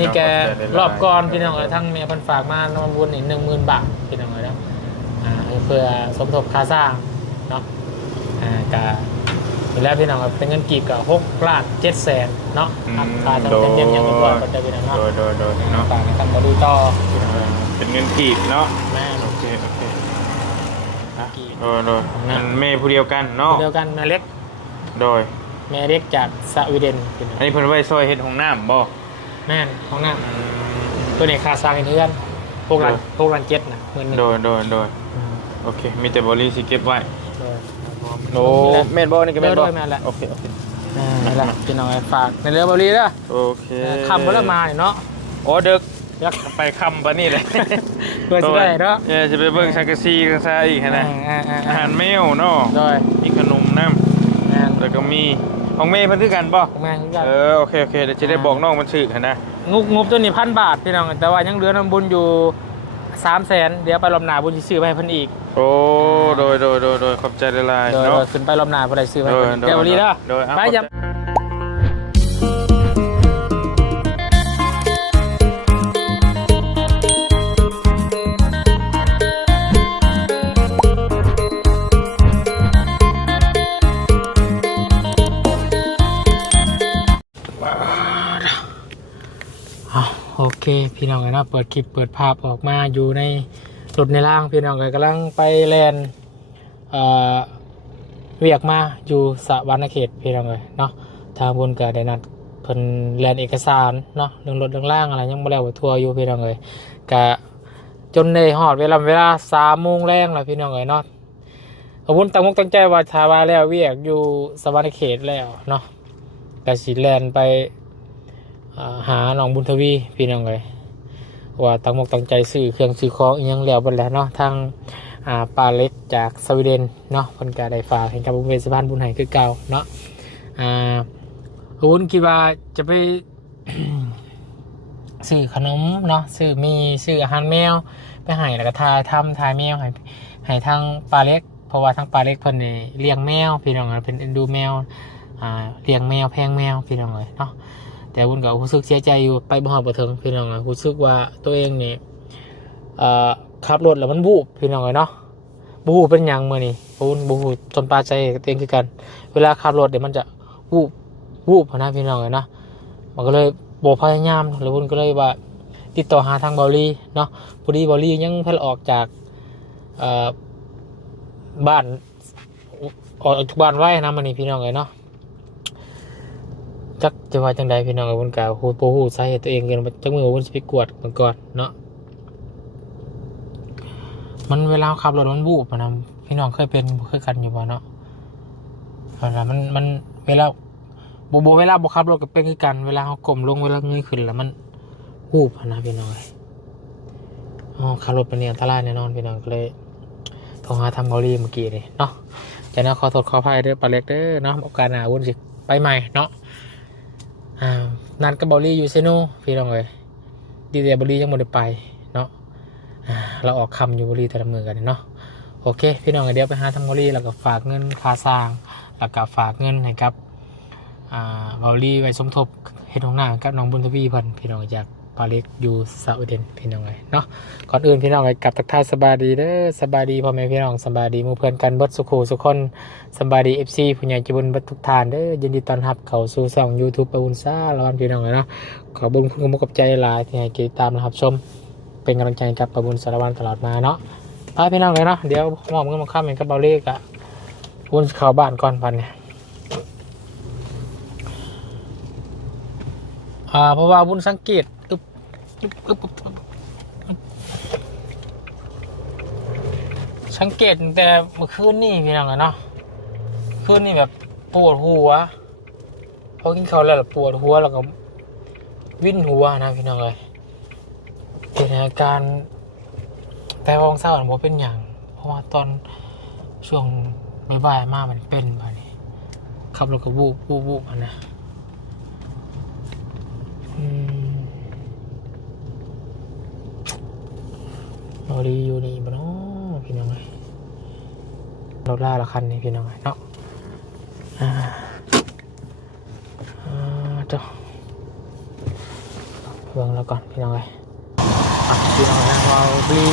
นี่แกรอบก่อนพี่น้องทั้งเมียพันฝากมาน้ำบุญอีก10,000 บาทพี่น้องเลยนะเพื่อสมทบค่าสร้างเนาะกะแล้วพี่น้องเป็นเงินกีบกับ6,700,000เนาะค่าทำเต็มๆยังก่อนก็จะพี่น้องเนาะโดยเนาะฝากในการมาดูต่อเป็นเงินกีบเนาะแม่โอเคโดยมันแม่ผู้เดียวกันเนาะเดียวกันแม่เล็กโดยแม่เล็กจากสวีเดนอันนี้เพิ่นไว้ซอยเฮ็ดห้องน้ำบ่แม่ห้องน้ำตัวนี้ค่าสร้างเงิน6,700,000นะเงินโดยโอเคมีแต่บริสิเก็บไว้โอ้แม่นบ่นี่ก็แม่นบ่โอเคนี่แหละพี่น้องฝากในเรือบริแล้วโอเคคำบ่ละมาเนาะโอ้เด็กยักไปคำปะนี่เลยเพื่อจะได้เนาะจะไปเบิ่งชักกะซีกันซะอีกนะอาหารแมวเนาะมีขนมน้ำแล้วก็มีของแม่เพิ่นคือกันบ่ของแม่คือกันโอเคเดี๋ยวจะได้บอกน้องมันชื่อนะงบตัวนี้1,000 บาทพี่น้องแต่ว่ายังเหลือน้ำบุญอยู่300,000เดี๋ยวไปลำหนาบุญซื้อไปให้เพิ่นอีกโอ้โดยขอบใจหลายๆเนาะขึ้นไปลำหนาบ่ได้ซื้อให้เพิ่นเดี๋ยววันนี้เด้อไปยับโอเคพี่น้องนะเปิดคลิปเปิดภาพออกมาอยู่ในรถในล่างพี่น้องกำลังไปแลนเวียกมาอยู่สวรรณเขตพี่น้องเลยเนาะทางบนก็ได้นัดเพิ่นแลนเอกสารเนาะเรื่องรถเรื่องล่างอะไรยังไม่แล้วทัวร์อยู่พี่น้องเลยกะจนได้หอดเวลา3 โมงแรงแล้วพี่น้องเลยเนาะอาวุธตั้งมุกตั้งใจว่าทาว่าแล้วเวียกอยู่สวรรณเขตแล้วเนาะกะสิแลนไปหาน้องบุญทวีพี่น้องเลยว่าตั้งมกตั้งใจซื้อเครื่องซื้อของยังแล้วบนแล้วเนาะทางปลาเล็กจากสวีเดนเนาะคนกาได้ฝากให้กับบุญเวสพานบุญไหคือเก่าเนาะคุณคิดว่าจะไป ซื้อขนมเนาะซื้ออาหารแมวไปให้แล้วก็ทายแมวให้ทางปลาเล็กเพราะว่าทางปลาเล็กเพิ่นนี่เลี้ยงแมวพี่น้องเป็นดูแมวเลี้ยงแมวแพงแมวพี่น้องเลยเนาะแต่วุ้นก็รู้สึกเสียใจอยู่ไปบ่ฮอดบ่ถึงพี่น้องรู้สึกว่าตัวเองนี่ขับรถแล้วมันบูบพี่น้องเนาะบูบเป็นหยังมื้อนี้วุ้นบูบจนปาใจตัวเองคือกันเวลาขับรถเดี๋ยวมันจะวูบนะพี่น้องเนาะมันก็เลยบ่พยายามแล้ววุ้นก็เลยว่าติดต่อหาทางเบาลี่เนาะพอดีเบาลี่ยังเพิ่นออกจากบ้านออกจากบ้านไว้นะมื้อนี้พี่น้องเนาะจักจะว่าจังใดพี่น้องกับคนกล่าวฮู้บ่ฮู้สาเหตุตัวเองกันจักมือวนสิไปกวดมันก่อนเนาะมันเวลาขับรถมันวูบนะพี่น้องเคยเป็นเคยกันอยู่บ่เนาะมันเวลาเวลาบ่ขับรถก็เป็นคือกันเวลาเฮาก้มลงเวลาเงยขึ้นแล้วมันวูบนะพี่น้องขับรถเป็นอันตรายแน่นอนพี่น้องก็เลยโทรหาทางเกาหลีเมื่อกี้นี่เนาะจากนั้นขอโทษขออภัยเด้อปลาเล็กเด้อเนาะโอกาสหน้าวนสิไปใหม่เนาะนัดกับบอลลี่อยู่เซโนพี่น้องเลยดีเดบอลลี่ยังไม่ได้ไปเนาะเราออกคำอยู่บอลลี่แต่ละมือกันเนาะโอเคพี่น้องเดี๋ยวไปหาทำบอลลี่แล้วก็ฝากเงินค่าสร้างแล้วก็ฝากเงินให้กับบอลลี่ไว้สมทบเฮ็ดของหน้ากับน้องบุญทวีพันพี่น้องจากปาเล็กอยู่สวีเดนพี่น้องเลยเนาะก่อนอื่นพี่น้องเลยกลับทักทายสบายดีเด้อสบายดีพ่อแม่พี่น้องสบายดีหมู่เพื่อนกันเบิดสุขสุขคนสบายดี FC ผู้ใหญ่ใจบุญเบิดทุกทานเด้อยินดีต้อนรับเข้าสู่ช่อง YouTube ปะบุญซ่าละวันพี่น้องเลยเนาะขอบุญคุณกับใจหลายที่ให้ติดตามรับชมเป็นกำลังใจกับปะบุญสารวันตลอดมาเนาะไปพี่น้องเลยเนาะเดี๋ยวมอบเงินมาค้ำให้กับเบาเล็กอะบุญเข้าบ้านก่อนพันเนี่ยเพราะว่าบุญสังเกตสังเกตแต่เมื่อคืนนี่พี่น้องเนาะคืนนี่แบบปวดหัวพอกินข้าวแล้วปวดหัวแล้วก็วิ่นหัวนะพี่น้องเลยเป็นอาการแต่วองเศร้าหรือว่าเป็นอย่างเพราะว่าตอนช่วงบ่ายๆมากมันเป็นแบบนี้ขับรถก็วูบนะเราดีอยู่นี่บ้านพี่น้องเลยเราล่าละคันนี่พี่น้องเลยเนาะเจ้า เบิ่งแล้วก่อนพี่น้องเลยพี่น้องนะเบาลี่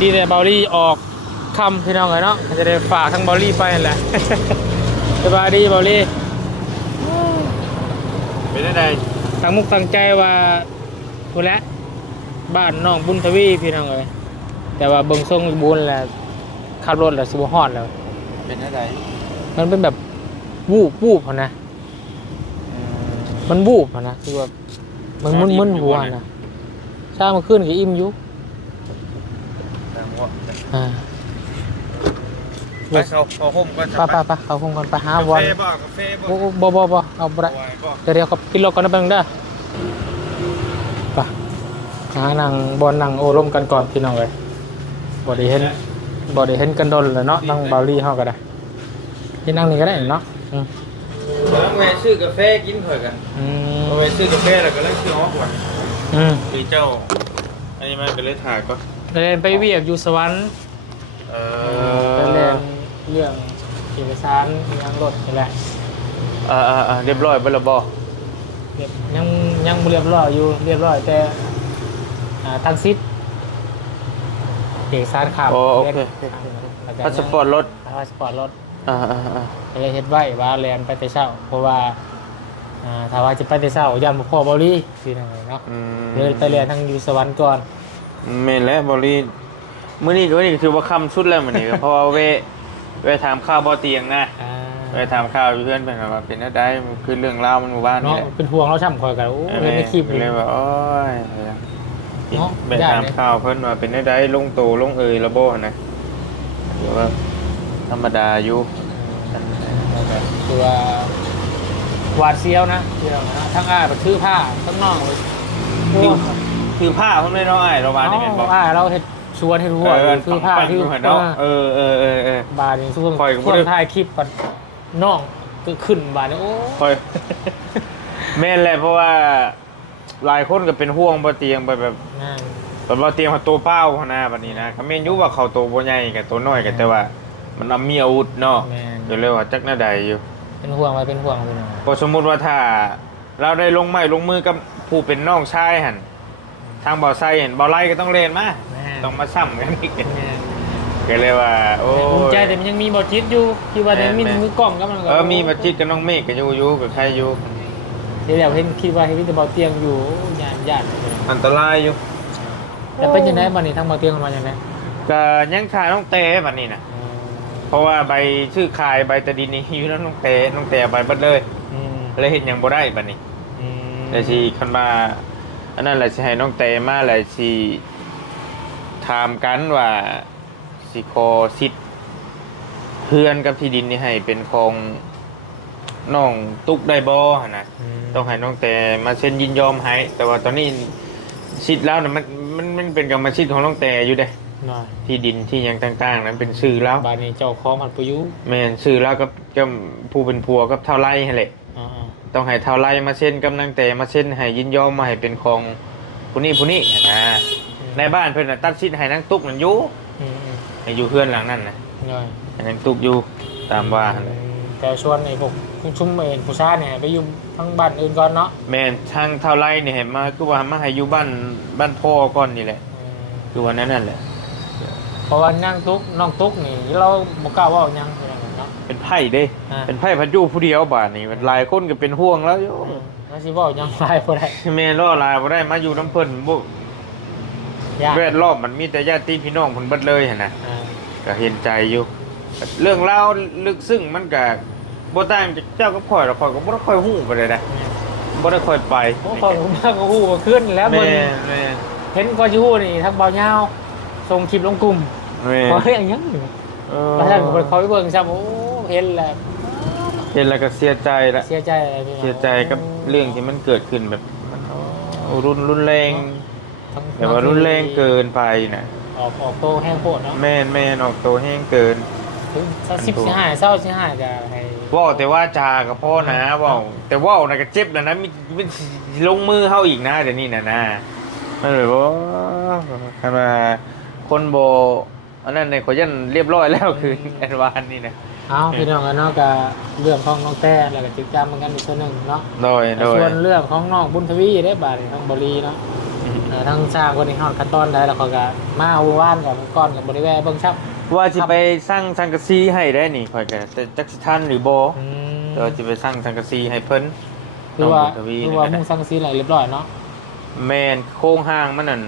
ดีเลยเบาลี่ออกคำพี่น้องเลยเนาะจะได้ฝากทั้งเบาลี่ไปแหละ สบายดีเบาลี่เป็นได้ไงตั้งมุกตั้งใจว่าพูดแล้วบ้านน้องบุญทวีพี่น้องเลยแต่ว่าเบิ่งทรงบุญแหละขับรถแหละสุบฮอดแล้วเป็นได้ไงมันเป็นแบบวูบนะมันวูบนะคือว่ามันมึนหัวนะเช้ามาขึ้นก็อิ่มอยู่ไปเขาห่มก่อนไปเขาห่มก่อนไปหาวันกาแฟบ่เอาไปเดี๋ยวเขากินรถก่อนนะเบิ่งเด้อไปหานั่งบอลนั่งโอร่มกันก่อนพี่น้องเลยบ่ได้เห็นกันดนเลยเนาะนั่งเบาลี่เฮาก็ได้ที่นั่งนี่ก็ได้เนาะแล้วแม่ซื้อกาแฟกินเถอะกันเอาไปซื้อกาแฟแล้วก็เลยซื้อออกก่อนคือเจ้าอันนี้มันก็เลยถ่ายก็เรียนไปเวียกอยู่สวรรค์ไปเรียนเรื่องเอกสารยังรถนี่แหละเรียบร้อยบ่ละบ่ยังเรียบร้อยอยู่เรียบร้อยแต่ตั้งซิทเอกสารขับโอเคพาสปอร์ตรถเลยเฮ็ดไว้ว่าเรียนไปแต่เช้าเพราะว่าถ้าว่าจะไปแต่เช้าย่านบ่พอบริคือนั่นเนาะเลยไปเรียนทางอยู่สวรรค์ก่อนแม่นแล้วบริมื้อนี้ถือว่าค่ำสุดแล้วมื้อนี้เพราะว่าเวถามข่าวบ่เตียงนะไปถามข่าวเพื่อนเป็นว่าเป็นอะไรคือเรื่องราวมันหมู่บ้านนี่แหละเป็นห่วงเราช่ำคอยกันโอ้ยไม่คิดเลยว่าโอ้ยไปถามข่าวเพื่อนว่าเป็นอะไรลงโตลงระโบนะหรือว่าธรรมดาอยู่ตัวหวาดเสียวนะทั้งถือผ้าทั้งนอกเลยถือผ้าเพิ่นเลยเนาะเรามานี่เป็นบ่เราเฮ็ดชวนให้รู้ว่าถือผ้าถือเนาะบาดนี่ช่วงถ่ายคลิปก่อนน้องก็ขึ้นบาดนี่โอ้แม่นแหละเพราะว่าหลายคนก็เป็นห่วงบ่เตียงไปแบบบ่เตียงเขาโตเป้าหั่นน่ะบัดนี้นะก็แม่นอยู่ว่าเขาโตบ่ใหญ่ก็โตน้อยก็แต่ว่ามันมีอาวุธเนาะก็เลยว่าจักแนวใดอยู่เป็นห่วงไว้เป็นห่วงพี่น้องพอสมมุติว่าถ้าเราได้ลงไม้ลงมือกับผู้เป็นน้องชายหั่นทางบ่อไซเห็นบ่อไล่ก็ต้องเล่นมาต้องมาซ้ำกันอีกก็เลยว่าโอ้ภูมิใจแต่มันยังมีบ่อจิตอยู่ที่ว่าแต่มีมือกล้องก็มันก็มีบ่อจิตกับน้องเมฆก็อยู่กับใครอยู่เดี๋ยวเห็นคิดว่าเห็นแต่บ่อเตียงอยู่ญาติอันตรายอยู่แต่เป็นยังไงบัดนี้ทางบ่อเตียงมันยังไงก็ยังขายน้องเต้บัดนี้นะเพราะว่าใบชื่อขายใบตะดินนี่อยู่แล้วน้องเต้ใบเบิดเลยเลยเห็นยังบ่ได้บัดนี้แต่สิคันมาอันนั้นแหละสิให้น้องเตมาแหละสิถามกันว่าสิขอสิทธิ์เพื่อนกับที่ดินนี่ให้เป็นของน้องตุ๊กได้บ่หั่นน่ะต้องให้น้องเตมาเซ็นยินยอมให้แต่ว่าตอนนี้สิทธิ์แล้วน่ะมันเป็นกรรมสิทธิ์ของน้องเตอยู่เด้ที่ดินที่ยังต่างๆนั้นเป็นชื่อแล้วบ้านนี้เจ้าของหัดประยุแม่นชื่อแล้วกับผู้เป็นผัวกับเท่าไรหั่นแหละต้องให้เท่าไรมาเซ็นกำลังแต่มาเซ็นให้ยินยอมมาให้เป็นของผู้นี้นะในบ้านเพื่อนตัดสินให้นางตุ๊กนั่นอยู่ให้อยู่เพื่อนหลังนั่นนะให้นางตุ๊กอยู่ตามว่าแต่ชวนไอ้พวกชุ่มเอ็นผู้ชายเนี่ยไปอยู่ทั้งบ้านอื่นก่อนเนาะแม่ทางเท่าไรเนี่ยเห็นมาคือว่ามาให้อยู่บ้านพ่อก่อนนี่แหละคือวันนั้นแหละเพราะว่าน้องตุ๊กนี่เราบอกกล่าวว่ายังเป็นไพ่เด้เป็นไพ่พันยูผู้เดียวบาทนี่มันหลายคนก็เป็นห่วงแล้วโย่มาสิบอกยังลายบ่ได้แม่ล่อลายบ่ได้มาอยู่น้ำเพิ่นบ่แวดล้อมมันมีแต่ญาติพี่น้องเพิ่นเบิดเลยหั่นน่ะก็เห็นใจอยู่เรื่องราวลึกซึ้งมันก็บ่ต่างจากเจ้ากับข่อยหรอกข่อยก็บ่ได้ค่อยฮู้ปานใดนะบ่ได้ค่อยไปข่อยก็ฮู้ขึ้นแล้วมันเห็นก็สิฮู้นี่ทั้งเบาเหยาวส่งคลิปลงกลุ่มพอเรื่องยังประชาชนเขาไปเบิ่งซ้ำโอ้เห็นแล้วก็เสียใจละเสียใจกับเรื่องที่มันเกิดขึ้นแบบรุนแรงแบบว่ารุนแรงเกินไปนะออกโตแห้งโคตรเนาะแม่ออกโตแห้งเกิน15เศร้า15จะให้ว่าแต่ว่าจากับพ่อนะว่าแต่ว่าน่ะก็เจ็บแล้วนะมีลงมือเฮาอีกนะเดี๋ยวนี้น่ะนะมันแบบว่าคันว่าคนโบอันนั้นในขอยันเรียบร้อยแล้วคือแอดวานนี่นะ เอาพี่น้องกันเนาะกับเรื่องของน้องแต่แล้วก็จึกจำเหมือนกันอีกส่วนหนึ่งเนาะ โดย ส่วนเรื่องของน้องบุญทวีได้บาดทางบรีเนาะทั้งสร้างคนในห้องขั้นตอนได้แล้วเขาก็มาว่านกับก้อนกับบริแวณเบิ้งชับ ว่าจะไปสร้างสังกะสีให้ได้นี่ข่อยก็แต่จักสิทันหรือบ่เราจะไปสร้างสังกะสีให้เพิ่น คือว่า น้องบุญทวี คือว่ามุ่งสร้างซีอะไรเรียบร้อยเนาะ แม่นโครงห้างมันนั่น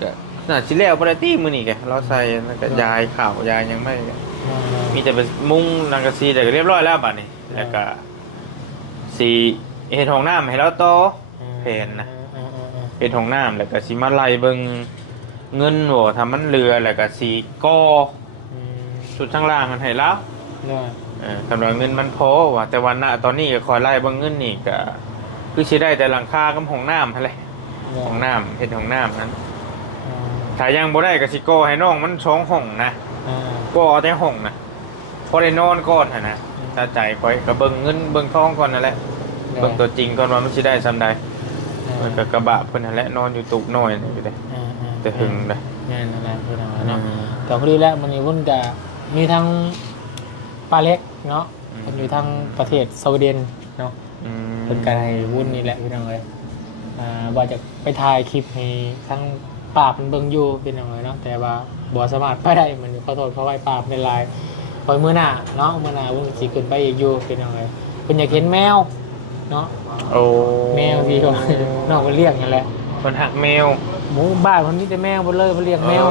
ก็น่าสิแล้วบ่ได้ตีมื้อนี้แกเราใส่แล้วก็ยายข้าวยายยังไม่มีแต่ไปมุงสังกะสีได้ก็เรียบร้อยแล้วบัดนี้แล้วก็สิเฮ็ดห้องน้ำให้เราต่อแผนนะเฮ็ดห้องน้ำแล้วก็สิมาไล่เบิ่งเงินบ่ถ้ามันเหลือแล้วก็สิก่อชุดข้างล่างกันให้แล้ว กำลังเงินมันพอว่ะแต่วันน่ะตอนนี้ก็คอยไล่เบางเงินนี่ก็คือสิได้แต่หลังคากับห้องน้ำอะไรห้องน้ำเห็นห้องน้ำนั้นถ้ายังบ่ได้ก็สิก่อให้น้องมันช่องห้องนะก็เอาแต่ห้องนะพอได้นอนก่อนนะถ้าใจคอยก็เบิ่งเงินเบิ่งทองก่อนนั่นแหละเบิ่งตัวจริงก่อนว่ามันสิได้ซำใดมันก็กระบะเพิ่นนั่นแหละนอนอยู่ตุกน้อยนี่ก็ได้แต่หึงได้ นั่นแหละพี่น้องเนาะแต่พอดีแล้วมันมีวุ่นกับมีทั้งปลาเล็กเนาะมันอยู่ทางประเทศสวีเดนเนาะเป็นการให้วุ่นนี่แหละพี่น้องเลยว่าจะไปถ่ายคลิปให้ทั้งปราบมันเบิ่งอยู่พี่น้องเลยเนาะแต่ว่าบ่สามารถไปได้มันขอโทษเพราะว่าปราบในไลน์ปล่อยมือหน้าเนาะมือหน้าวุ่นสิขึ้นไปอีกอยู่พี่น้องเลยเป็นอยากเห็นแมวเนาะ โอ้ แมวพี่ก็น้องก็เลี้ยงนั่นแหละ คนหักแมว หมู่บ้านคนนี้แต่แมวหมดเลยมาเลี้ยงแมว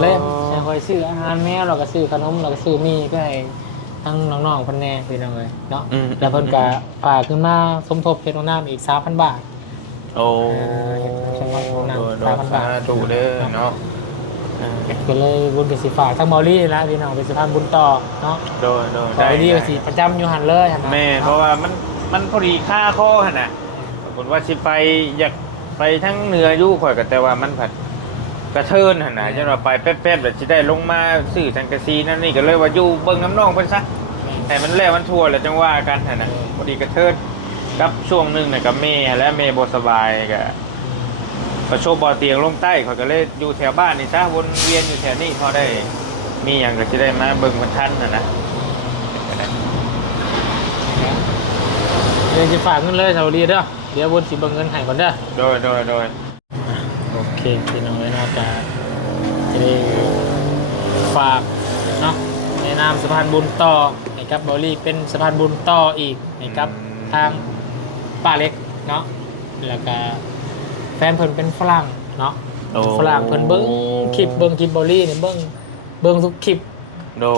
เล่นคอยซื้ออาหารแมวเราก็ซื้อขนมเราก็ซื้อมีก็ให้ทั้งน้องๆเพิ่นแน่พี่น้องเลยเนาะแล้วเพิ่นก็ฝากขึ้นมาสมทบเฮ็ดโรงน้ำอีก 3,000 บาท โอ้ เฮ็ดสมทบโรงน้ำ 3,000 บาท ถูกเด้อเนาะ ก็เลยบุญกับสิฝากทั้งมอลลี่แล้วพี่น้องเป็นสะพานบุญต่อเนาะ โดย ขอให้ดีก็สิประจำอยู่หันเลยหั่นนะ แม่เพราะว่ามันพอดีค่าข้อหั่นน่ะปรากฏว่าสิไปอยากไปทั้งเหนืออยู่ข่อยก็แต่ว่ามันผัดกระเทินหั่นน่ะจังว่าไปแป๊บๆแล้วสิได้ลงมาซื้อสังกะสีนั่นนี่ก็เลยว่าอยู่เบิ่งน้ำน้องเพิ่นซะให้มันแล้วมันทั่วแล้วจังว่ากันหั่นน่ะพอดีกระเทินกับช่วงหนึงน่ะกับแม่และแม่บ่สบายก็ประชบบ่อเตียงลงใต้ข่อยก็เลยอยู่แถวบ้านนี่ซะวนเวียนอยู่แถวนี้พอได้มีหยังก็สิได้มาเบิ่งมันทันน่ะนะ เดี๋ยวจะฝากเงินเลยสวัสดีเด้อเดี๋ยวบุญสิเบิ่งเงินให้ก่อนเด้อ โดย โอเคพี่น้องเลยเนาะจะได้ฝากเนาะในนามสะพานบุญต่อให้กับบอลลี่เป็นสะพานบุญต่ออีกให้กับทางป้าเล็กเนาะแล้วก็แฟนเพิ่นเป็นฝรั่งเนาะฝรั่งเพิ่นเบิ้งคลิปบอลลี่เนี่ยเบิ้งทุกคลิป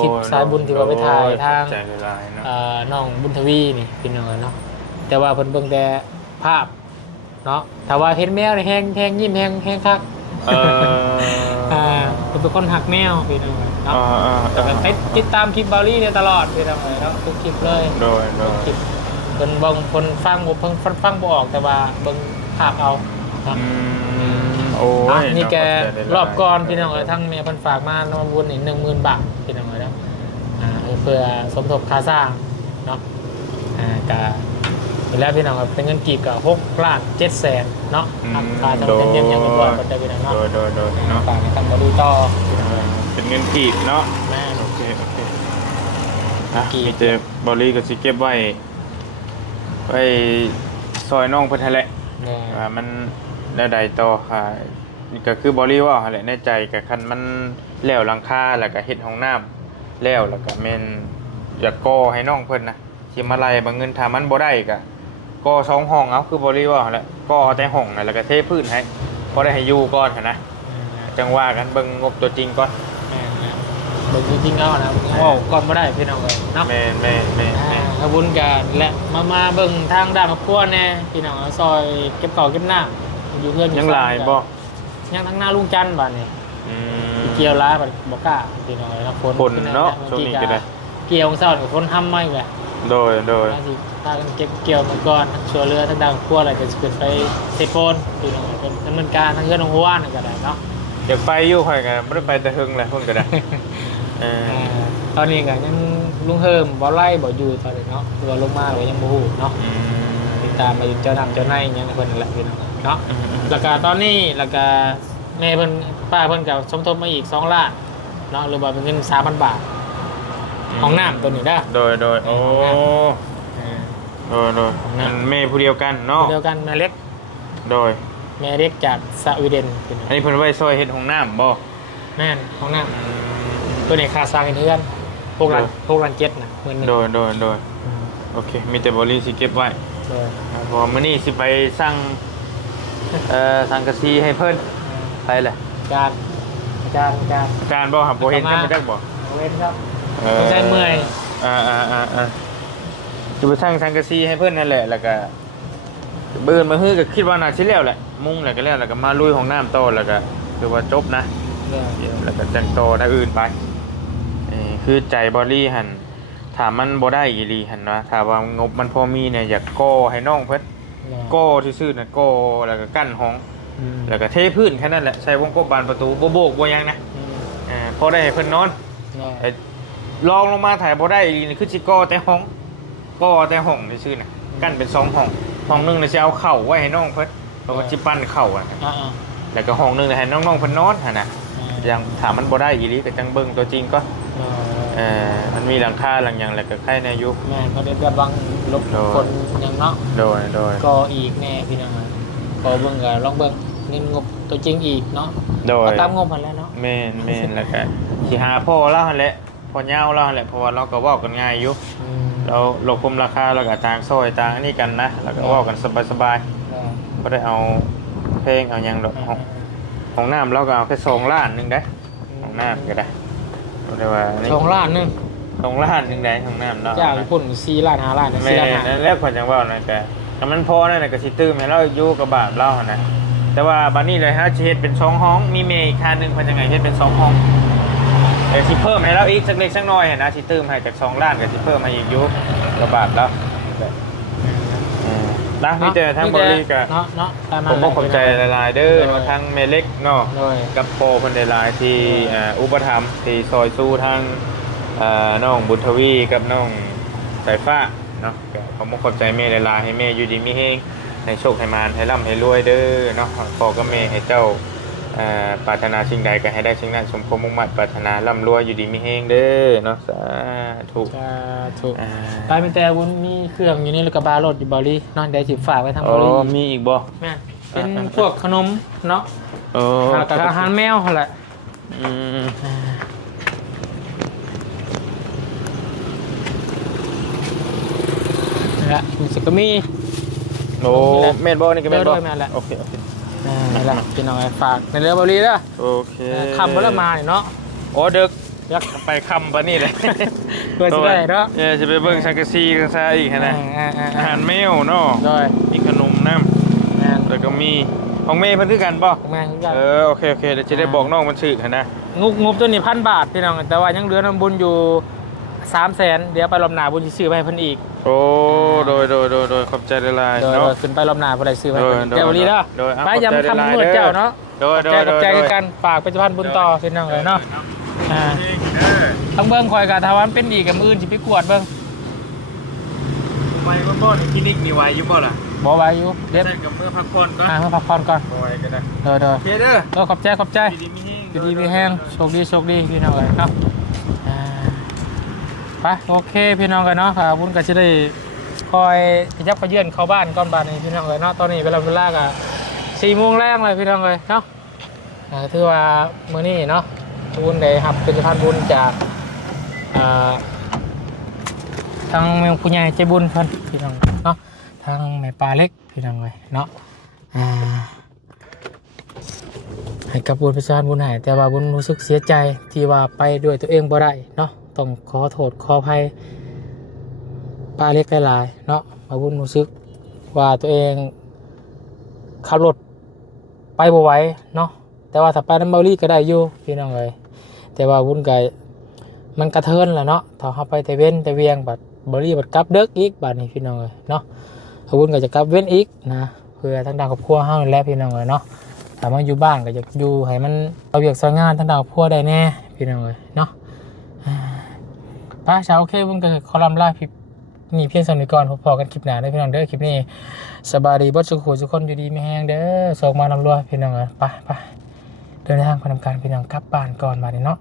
คลิปสายบุญที่ว่าไปถ่ายทาง ใจละลายเนาะ น้องบุญทวีนี่พี่น้องเนาะแต่ว่าเพิ่นเบิ่งแต่ภาพเนาะแต่ว่าเห็นแมวนี่แฮงยิ้มแฮงคักเพิ่นเป็นคนหักแมวพี่น้องเนาะแต่ก็ติดตามคลิปบาลี่เนี่ยตลอดพี่น้องเนาะทุกคลิปเลย โดย คลิปเพิ่นเบิ่งเพิ่นฟังบ่เพิ่นฟังบ่ออกแต่ว่าเบิ่งภาพเอาเนาะ โอ้ย นี่แกรอบก่อนพี่น้องทั้งแม่เพิ่นฝากมาน้ำบุญอีก 10,000 บาทพี่น้องเนาะเพื่อสมทบค่าสร้างเนาะก็แล้วพี่น้องเป็นเงินกีบกับ6,700,000เนาะค่าจำเป็นเยี่ยมอย่างกันด้วยก็ได้พี่น้องเนาะ โดยเนาะ ฝากในการบริต่อ เป็นเงินกีบเนาะ แม่ โอเคมีแต่บอลลี่กับซิเก็บไว้ซอยน้องเพิ่นแหละว่ามันได้ใดต่อค่ะนี่ก็คือบอลลี่ว่าแหละในใจกับคันมันแล้วหลังคาแล้วก็เฮ็ดห้องน้ำแล้วก็แม่นอยากก่อให้น้องเพิ่นนะสิมาไล่บางเงินถ้ามันบ่ได้ก็ก่อ2ห้องเอาคือบอลลี่ว่าแหละก่อเอาแต่ห้องน่ะแล้วก็เทพื้นให้พอได้ให้อยู่ก่อนหั่นนะจังว่ากันเบิ่งงบตัวจริงก่อน เบิ่งจริงๆเอานะว้าวก่อนบ่ได้พี่น้องเลยเนาะ แม่ขบุญกันและมาเบิ่งทางด้านครัวแน่พี่น้องซอยเก็บเก่าเก็บน้ำอยู่เพื่อน ยังหลายบ่ ยังทั้งหน้าลุงจันทร์บ้านนี่เกี่ยวร้ายบัดบ่กล้าพี่น้องเลยนะฝน เนาะช่วงนี้ก็ได้ เกี่ยวของเช้านี่ฝนทำไม่แหละ โดย สิพากันเก็บเกี่ยวมาก่อนทั้งชัวเรือทั้งด้านครัวอะไรก็สิขึ้นไปเทโปนพี่น้องเป็นดำเนินการทั้งเรื่องของหัวนั่นก็ได้เนาะ เดี๋ยวไปอยู่ค่อยกันบ่ได้ไปแต่หึงแหละเพิ่นก็ได้ ตอนนี้ก็ยังลุงเฮิมบ่ไล่บ่อยู่ตอนนี้เนาะตัวลงมาก็ยังบ่ฮู้เนาะติดตามมาอยู่เจ้านำเจ้าในยังเพิ่นนั่นแหละพี่น้องเนาะแล้วก็ตอนนี้แล้วก็แม่เพิ่นป้าเพิ่นก็สมทบมาอีก2 ล้านเนาะหรือว่าเป็นเงิน 3,000 บาท ห้องน้ำตัวนี้ได้ โดยโอ้โดยมันแม่ผู้เดียวกันเนาะ เดียวกันแม่เล็ก โดย แม่เล็กจากสวีเดน อันนี้เพิ่นไว้ซอยเฮ็ดห้องน้ำบ่ แม่นห้องน้ำตัวนี้ค่าสร้างเพื่อนพวกรันเจ็ดนะเหมือน โดยโอเคมีแต่บริสิเก็บไว้พอมื้อนี้สิไปสั่งสังกะสีให้เพิ่นไปแหละการบ่ครับบ่เห็นจังจักบ่ เว้นครับใจเมื่อยจะไปสั่งสังกะสีให้เพิ่นนั่นแหละแล้วก็เบิ่นมาฮื้อก็คิดว่าน่าสิแล้วแหละมุงแล้วก็แล้วแล้วก็มาลุยห้องน้ำต่อแล้วก็คือว่าจบนะแล้วก็จังต่อได้อื่นไปคือใจบอลี่หั่นถามมันบ่ได้อีหลีหั่นนะถ้าว่างบมันพอมีเนี่ยอยากก่อให้น้องเพิ่นก่อซื่อๆน่ะก่อแล้วก็กั้นห้องแล้วก็เทพื้นแค่นั้นแหละใช้วงกบบานประตูบ่โบกบ่หยังนะพอได้ให้เพิ่นนอนลองลงมาถ่ายบ่ได้อีหลีนี่คือสิก่อแต่ห้องซื่อๆน่ะกั้นเป็น2ห้องนึงน่ะสิเอาเข่าไว้ให้น้องเพิ่นเพราะว่าสิปั้นเข่าอ่ะแล้วก็ห้องนึงให้น้องๆเพิ่นนอนหั่นน่ะยังถามมันบ่ได้อีหลีก็จังเบิ่งตัวจริงก็มันมีหลังคาหลังอย่างแล้วก็ใครในยุคแม่เขาได้ระวังลบคนยังเนาะโดยก็อีกแน่พี่น้องก็เบิ่งก็ลองเบิ่งเงินงบตัวจริงอีกเนาะโดยตามงบมันแล้วเนาะแม่นแล้วก็สิหาพ่อแล้วหั่นแหละพ่อยาวแล้วหั่นแหละเพราะว่าเราก็เว้ากันง่ายอยู่เราลดคุมราคาแล้วก็ต่างซอยต่างอันนี้กันนะแล้วก็เว้ากันสบายๆบ่ได้เอาเพลงเอาหยังดอกของน้ำเราก็เอาแค่2 ล้านนึงได้ของน้ำก็ได้เรียกว่า2 ล้านนึง2 ล้านนึงได้ของน้ำเนาะจากญี่ปุ่น4 ล้าน5 ล้าน4 ล้าน5แล้วคนจังว่านั่นก็ถ้ามันพอนั่นก็สิตื้มให้เราอยู่กับบาทเรานะแต่ว่าบัดนี้เลยฮะสิเฮ็ดเป็น2 ห้องมีเมย์อีกคันนึงเพิ่นจังไงเฮ็ดเป็น2 ห้องสิเพิ่มให้เราอีกสักเล็กสักน้อยนะสิตื้มให้จาก2 ล้านก็สิเพิ่มมาอีกอยู่กับบาทแล้วนะมีแต่ทางบริก็เนาะผมก็ขอบใจหลายๆเด้อมาทางเมเล็กเนาะกับโปเพิ่นได้หลายที่อุปถัมภ์ที่ซอยสู้ทางน้องบุญทวีกับน้องสายฟ้าเนาะผมก็ขอบใจแม่หลายๆให้แม่อยู่ดีมีเฮงให้โชคให้มานให้ร่ำให้รวยเด้อเนาะพ่อกับแม่ให้เจ้าปรารถนาสิ่งใดก็ให้ได้สิ่งนั้นสมความมุ่งมั่นปรารถนาร่ำรวยอยู่ดีมีเฮงเด้อเนาะสาธุไปเป็นแต่วุ้นมีเครื่องอยู่นี่แล้วก็บาร์รถอยู่บรินอนได้สิฝากไว้ทางบริมีอีกบ่แม่เป็นพวกขนมเนาะกับอาหารแมวแหละนี่แหละมีสก็มีโอ้แม่นบ่นี่ก็แม่นบ่โอเคนี่แหละพี่น้องฝากในเรือบริแล้วโอเคคำว่าละมาเนาะโอ้เด็กยักไปคำปะนี่เลยเพื่อจะได้เนาะจะไปเบิ่งสังกะสีกันซะอีกนะอาหารแมวเนาะมีขนมน้ำแล้วก็มีของแม่เพิ่นคือกันบ่ของแม่คือกันโอเคเดี๋ยวจะได้บอกน้องมันชื่อนะงบตัวนี้1,000 บาทพี่น้องแต่ว่ายังเหลือน้ำบุญอยู่300,000เดี๋ยวไปลำหนาบุญซื้อไปให้เพิ่นอีกโอ้โดยขอบใจหลายๆเนาะขึ้นไปลำหนาบ่ได้ซื้อไปเจ้าลีเด้อไปย้ำคำนวดเจ้าเนาะโดยใจกันฝากเป็นสะพานบุญต่อพี่น้องเลยเนาะทั้งเบิ้งคอยกับทาวันเป็นอีกกับมือสิไปกวดเบิ้งไว้บ่นี่คลินิกนี่ไว้อยู่บ่ล่ะบ่ไว้อยู่เด็ดกับเมื่อพักผ่อนก่อนเมื่อพักผ่อนก่อนบ่ไว้ก็ได้เด้อโอเคเด้อขอบใจดีมีแห้งโชคดีพี่น้องเลยครับไปโอเคพี่น้องกันเนาะบุญก็จะได้คอยขยับขยื่นเข้าบ้านก่อนบ้านนี้พี่น้องเลยเนาะตอนนี้เวลาก็4 โมงแรกเลยพี่น้องเลยเนาะถือว่ามื้อนี้เนาะบุญได้รับเป็นสะพานบุญจากทางแม่ผู้ใหญ่ใจบุญเพิ่นพี่น้องเนาะทางแม่ปลาเล็กพี่น้องเลยเนาะให้กับบุญประชาชนบุญให้แต่ว่าบุญรู้สึกเสียใจที่ว่าไปด้วยตัวเองบ่ได้เนาะต้องขอโทษขออภัยปลาเล็กหลายๆเนาะมาบุญรู้สึกว่าตัวเองขับรถไปบ่ไหวเนาะแต่ว่าถ้าไปน้ำเบอรี่ก็ได้อยู่พี่น้องเลยแต่ว่าบุญไก่มันกระเทินแหละเนาะถ้าเขาไปแต่เว้นแต่เวียงบัดเบอรี่บัดกลับเด็กอีกบัดนี้พี่น้องเลยเนาะบุญก็จะกลับเว้นอีกนะเพื่อทั้งดาวกับพัวห้างแล้วพี่น้องเลยเนาะถ้ามาอยู่บ้านก็จะอยู่ให้มันเอาเบียกสร้างงานทั้งดาวกับพัวได้แน่พี่น้องเลยเนาะป้าเช้าโอเคบุญก็ขอลำลาพี่นี่เพียงสนิทก่อนพอกันคลิปหน้าได้พี่น้องเด้อคลิปนี้สบายดีบ่สุขทุกคนอยู่ดีไม่แห้งเด้อส่งมานำรวยพี่น้องไปเดินทางไปทำการพี่น้องกลับบ้านก่อนมาเนาะ